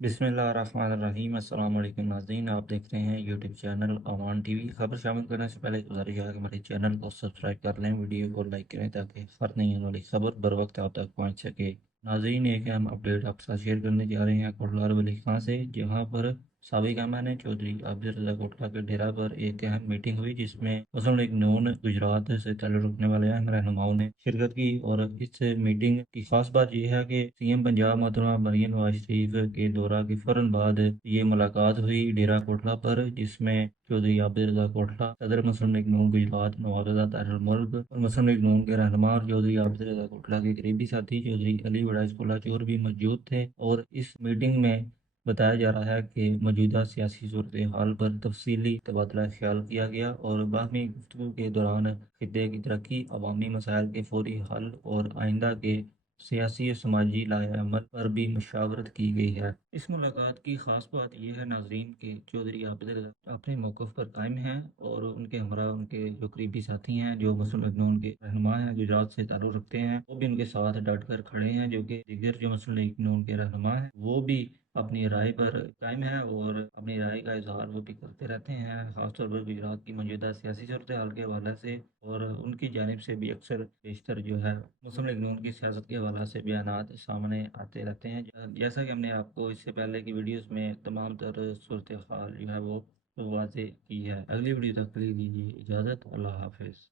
बिस्मिल्लाहिर्रहमानिर्रहीम। अस्सलाम वालेकुम नाज़रीन, आप देख रहे हैं यूट्यूब चैनल अवान टीवी। खबर शामिल करने से पहले गुजारिश है कि हमारे चैनल को सब्सक्राइब कर लें, वीडियो को लाइक करें ताकि हर नई आने वाली खबर बर वक्त आप तक पहुंच सके। नाज़रीन, एक अहम अपडेट आपके साथ शेयर करने जा रहे हैं कोटला वली खां से, जहां पर साबिक एम चौधरी आबिद रज़ा कोटला के डेरा पर एक अहम मीटिंग हुई, जिसमें मुस्लिम लीग नून गुजरात से ताल्लुक़ रखने वाले अहम रहनुमाओं ने शिरकत की। और इस मीटिंग की खास बात यह है कि सीएम पंजाब मोहतरमा मरियम नवाज शरीफ के दौरा के फौरन बाद ये मुलाकात हुई डेरा कोटला पर, जिसमें चौधरी आबिद रज़ा कोटला, सदर मुस्लिम लीग नून गुजरात नवाब ताहिर मुल्क और मुस्लिम लीग नून के रहनुमा और चौधरी आबिद रज़ा कोटला के करीबी साथी चौधरी अली वड़ाइस कोला चोर भी मौजूद थे। और इस मीटिंग में बताया जा रहा है कि मौजूदा सियासी सूरत हाल पर तफसीली तबादला ख्याल किया गया और बाहमी गुफ्तगू के दौरान खित्ते की तरक्की, अवामी मसाइल के फौरी हल और आइंदा के सियासी और समाजी लाएअमल पर भी मशावरत की गई है। इस मुलाकात की खास बात यह है नाजरीन के चौधरी आबिद रज़ा अपने मौक़िफ़ पर कायम हैं और उनके हमरा उनके जो करीबी साथी हैं, जो मुस्लिम लीग नून के रहनुमा हैं, गुजरात से ताल्लुक़ रखते हैं, वो भी उनके साथ डट कर खड़े हैं। जो कि दीगर जो मुस्लिम लीग नून के रहनुमा हैं, वो भी अपनी राय पर कायम है और अपनी राय का इजहार वो भी करते रहते हैं, खासतौर पर गुजरात की मौजूदा सियासी सूरत हाल के हवाले से। और उनकी जानिब से भी अक्सर बेशतर जो है मुस्लिम लीग नून की सियासत के हवाले से बयानात सामने आते रहते हैं। जैसा कि हमने आपको इससे पहले की वीडियोस में तमाम तर सूरत हाल जो है वो वाज़ेह की है। अगली वीडियो तक के लिए दीजिए इजाज़त। अल्लाह हाफिज़।